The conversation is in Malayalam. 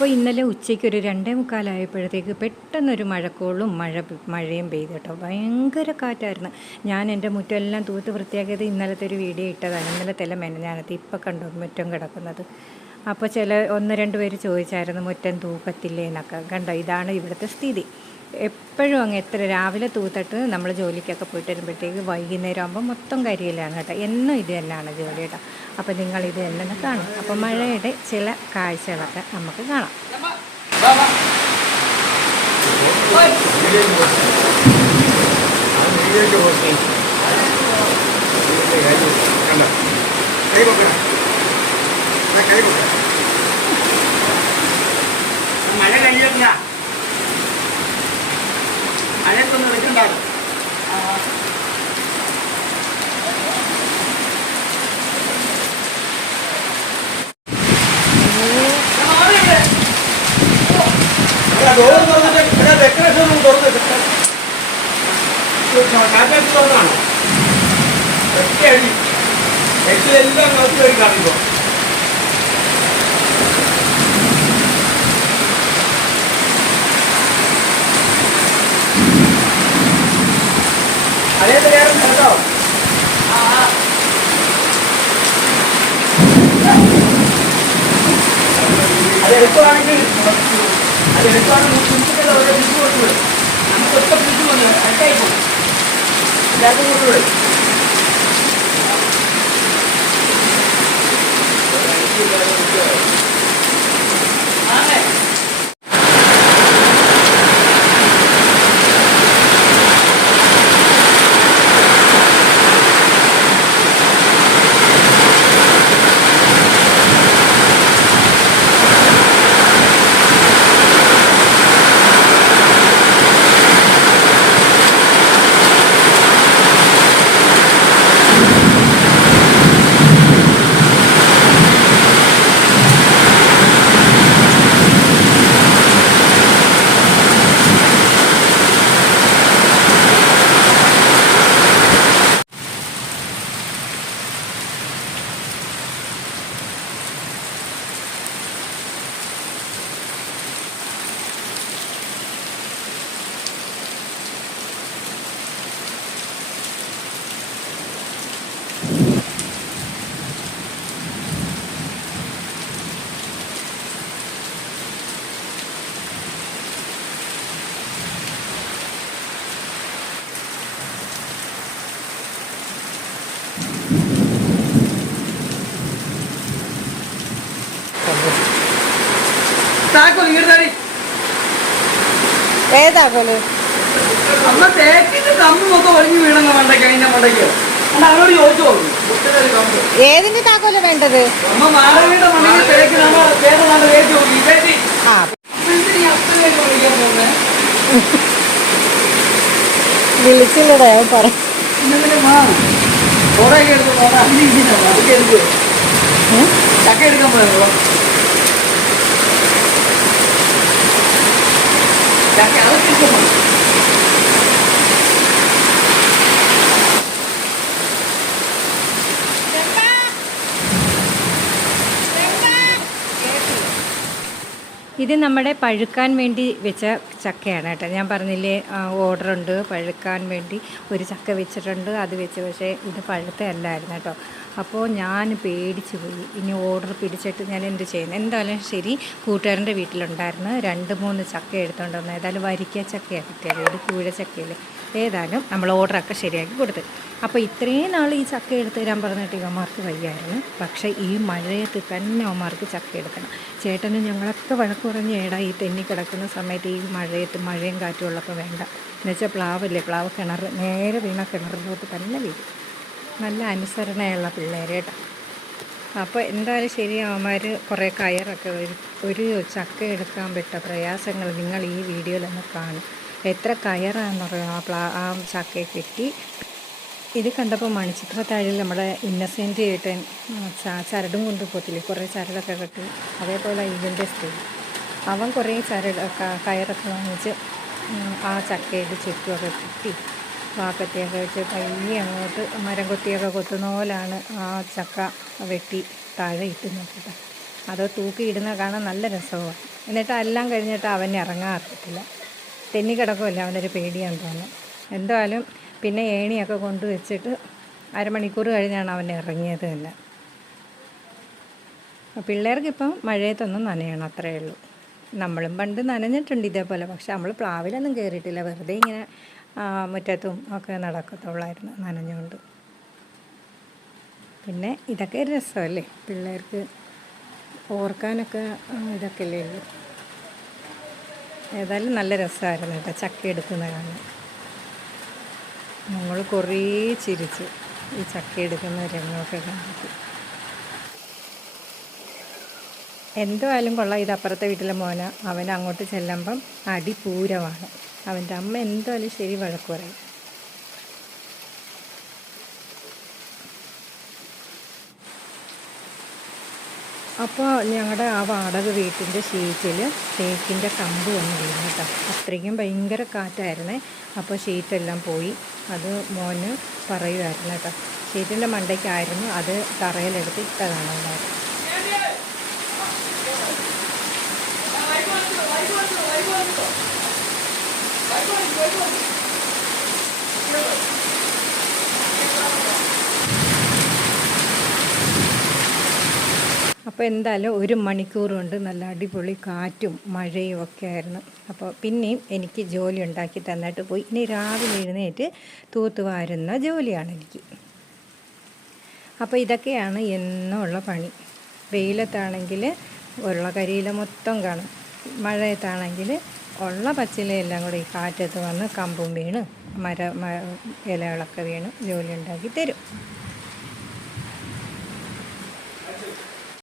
അപ്പോൾ ഇന്നലെ ഉച്ചയ്ക്ക് ഒരു 2:45 പെട്ടെന്നൊരു മഴയും പെയ്തു കേട്ടോ. ഭയങ്കര കാറ്റായിരുന്നു. ഞാൻ എൻ്റെ മുറ്റമെല്ലാം തൂത്ത് വൃത്തിയാക്കിയത് ഇന്നലത്തെ ഒരു വീഡിയോ ഇട്ടതാണ്. ഇന്നലത്തെ മെനഞ്ഞാനത്ത് ഇപ്പം കണ്ടോ മുറ്റം കിടക്കുന്നത്. അപ്പോൾ ഒന്ന് രണ്ട് പേര് ചോദിച്ചായിരുന്നു മുറ്റം തൂക്കത്തില്ലേ എന്നൊക്കെ. കണ്ടോ, ഇതാണ് ഇവിടുത്തെ സ്ഥിതി. എപ്പോഴും എത്ര രാവിലെ തൂത്തിട്ട് നമ്മൾ ജോലിക്കൊക്കെ പോയിട്ട് വരുമ്പോഴത്തേക്ക് വൈകുന്നേരം ആകുമ്പോൾ മൊത്തം കരിയിലാണ് കേട്ടോ. എന്നും ഇത് തന്നെയാണ് ജോലി കേട്ടോ. അപ്പോൾ നിങ്ങളിത് തന്നെ കാണും. അപ്പോൾ മഴയുടെ ചില കാഴ്ചകളൊക്കെ നമുക്ക് കാണാം. മഴ കഴിഞ്ഞില്ല, മഴയൊന്നും എടുക്കണ്ടാവും. എല്ലാം നോക്കി കാണിക്കോ. അതേ തയ്യാറും കേട്ടോ. അതെടുക്കുവാണെങ്കിൽ കുഞ്ചിക്കല്ല ഓരോ പിടിച്ചു കൊടുത്തത്. നമുക്ക് ഒറ്റ പിടിച്ചു വന്നു അറ്റായി പോകും. എല്ലാവർക്കും കൊടുത്തത് ആണേ. ഏതാകോല് അമ്മ തേക്കിന്റെ കമ്പ് മൊത്തം ഒഴിഞ്ഞു വീണെന്ന് മണ്ടയ്ക്ക് അതിന്റെ മണ്ടയ്ക്ക് അവരോട് ചോദിച്ചോ. ഏതിന്റെ താക്കോല് വേണ്ടത്? അമ്മ മാളവിയുടെ മണ്ടയ്ക്ക് തേക്കിനാണോ തേക്കുന്നതാണ് തേച്ച് നോക്കി തേച്ചി. വിളിക്കാൻ പോകുന്നേ വിളിച്ചില്ലടേ പറ. ചോറയൊക്കെ എടുത്ത് പോകാം. അതൊക്കെ എടുത്ത് ചക്ക എടുക്കാൻ പോയോ? ചക്ക അതൊക്കെ എടുക്കുമോ? ഇത് നമ്മുടെ പഴുക്കാൻ വേണ്ടി വെച്ച ചക്കയാണ് കേട്ടോ. ഞാൻ പറഞ്ഞില്ലേ ഓർഡറുണ്ട് പഴുക്കാൻ വേണ്ടി ഒരു ചക്ക വെച്ചിട്ടുണ്ട്. അത് വെച്ച് പക്ഷേ ഇത് പഴുത്തല്ലായിരുന്നു കേട്ടോ. അപ്പോൾ ഞാൻ പേടിച്ച് പോയി. ഇനി ഓർഡർ പിടിച്ചിട്ട് ഞാൻ എന്ത് ചെയ്യുന്നു? എന്തായാലും ശരി, കൂട്ടുകാരൻ്റെ വീട്ടിലുണ്ടായിരുന്നു 2-3 ചക്ക എടുത്തുകൊണ്ട് വന്നു. ഏതായാലും വരിക്ക ചക്കയാണ് കിട്ടിയത്. ഇത് കൂഴച്ചക്കയിൽ ഏതായാലും നമ്മൾ ഓർഡറൊക്കെ ശരിയാക്കി കൊടുത്ത്. അപ്പോൾ ഇത്രയും നാൾ ഈ ചക്ക എടുത്ത് തരാൻ പറഞ്ഞിട്ട് ഇവന്മാർക്ക് വയ്യായിരുന്നു. പക്ഷേ ഈ മഴയത്ത് തന്നെ അവന്മാർക്ക് ചക്ക എടുക്കണം. ചേട്ടനും ഞങ്ങളൊക്കെ വഴക്ക് പറഞ്ഞ് ഈ തെന്നി കിടക്കുന്ന സമയത്ത് ഈ മഴയും കാറ്റും ഉള്ളപ്പോൾ വേണ്ട എന്നുവെച്ചാൽ പ്ലാവല്ലേ, പ്ലാവ് നേരെ വീണ കിണറിലോട്ട് തന്നെ വീഴും. നല്ല അനുസരണയുള്ള പിള്ളേർ കേട്ടോ. അപ്പോൾ എന്തായാലും ശരി, അവന്മാർ കുറേ കയറൊക്കെ ഒരു ചക്ക എടുക്കാൻ പെട്ട പ്രയാസങ്ങൾ നിങ്ങൾ ഈ വീഡിയോയിലൊന്ന് കാണും. എത്ര കയറാണെന്ന് പറയുക ആ ചക്കയെ കെട്ടി. ഇത് കണ്ടപ്പോൾ മണിച്ചിത്രത്താഴിൽ നമ്മുടെ ഇന്നസെൻ്റ് ഏട്ടൻ ചരടും കൊണ്ട് പോത്തില്ലേ, കുറേ ചരടൊക്കെ കെട്ടി. അതേപോലെ ഇതിൻ്റെ സ്ത്രീ അവൻ കുറേ കയറൊക്കെ വാങ്ങിച്ച് ആ ചക്കയുടെ ചുറ്റുമൊക്കെ കെട്ടി വാക്കത്തിയൊക്കെ വെച്ച് പയ്യെ അങ്ങോട്ട് മരം കൊത്തിയൊക്കെ കൊത്തുന്ന പോലാണ് ആ ചക്ക വെട്ടി താഴെ ഇട്ട് നോക്കിയിട്ട്. അത് തൂക്കിയിടുന്ന കാണാൻ നല്ല രസമാണ്. എന്നിട്ട് എല്ലാം കഴിഞ്ഞിട്ട് അവൻ ഇറങ്ങാറില്ല, തെന്നി കിടക്കുമല്ലോ, അവനൊരു പേടിയാന്ന് തോന്നുന്നു. എന്തായാലും പിന്നെ ഏണിയൊക്കെ കൊണ്ടുവച്ചിട്ട് അരമണിക്കൂർ കഴിഞ്ഞാണ് അവൻ ഇറങ്ങിയത് തന്നെ. പിള്ളേർക്കിപ്പം മഴയത്തൊന്നും നനയണം, അത്രയേ ഉള്ളൂ. നമ്മളും പണ്ട് നനഞ്ഞിട്ടുണ്ട് ഇതേപോലെ, പക്ഷെ നമ്മൾ പ്ലാവിലൊന്നും കയറിയിട്ടില്ല, വെറുതെ ഇങ്ങനെ മുറ്റത്തും ഒക്കെ നടക്കത്തുള്ളായിരുന്നു നനഞ്ഞുകൊണ്ട്. പിന്നെ ഇതൊക്കെ ഒരു രസമല്ലേ പിള്ളേർക്ക് ഓർക്കാനൊക്കെ, ഇതൊക്കെ അല്ലേ ഉള്ളൂ. ഏതായാലും നല്ല രസമായിരുന്നു കേട്ടോ ചക്ക എടുക്കുന്ന കാണാൻ. നമ്മൾ കുറേ ചിരിച്ചു ഈ ചക്ക എടുക്കുന്ന രംഗമൊക്കെ കണ്ടിട്ട്. എന്തായാലും കൊള്ളാം. ഇത് അപ്പുറത്തെ വീട്ടിലെ മോന, അവൻ അങ്ങോട്ട് ചെല്ലുമ്പം അടിപൂരമാണ്. അവൻ്റെ അമ്മ എന്തായാലും ശരി വഴക്ക് പറയും. അപ്പോൾ ഞങ്ങളുടെ ആ വാടക വീട്ടിൻ്റെ ഷീറ്റിൽ തേക്കിൻ്റെ കമ്പ് വന്ന് വീണു കേട്ടോ. അത്രയ്ക്കും ഭയങ്കര കാറ്റായിരുന്നേ. അപ്പോൾ ഷീറ്റെല്ലാം പോയി. അത് മോന് പറയുമായിരുന്നു കേട്ടോ. ഷീറ്റിൻ്റെ മണ്ടയ്ക്കായിരുന്നു, അത് തറയിലെടുത്ത് ഇട്ടതാണ് ഉണ്ടായിരുന്നു. അപ്പോൾ എന്തായാലും 1 മണിക്കൂർ കൊണ്ട് നല്ല അടിപൊളി കാറ്റും മഴയും ഒക്കെ ആയിരുന്നു. അപ്പോൾ പിന്നെയും എനിക്ക് ജോലി ഉണ്ടാക്കി തന്നിട്ട് പോയി. ഇനി രാവിലെ എഴുന്നേറ്റ് തൂത്തുവാരുന്ന ജോലിയാണ് എനിക്ക്. അപ്പോൾ ഇതൊക്കെയാണ് എന്നുമുള്ള പണി. വെയിലത്താണെങ്കിൽ ഉള്ള കരിയില മൊത്തം കാണും, മഴയത്താണെങ്കിൽ ഉള്ള പച്ചിലയെല്ലാം കൂടി ഈ കാറ്റത്ത് വന്ന് കമ്പും വീണ് ഇലകളൊക്കെ വീണ് ജോലി ഉണ്ടാക്കി തരും.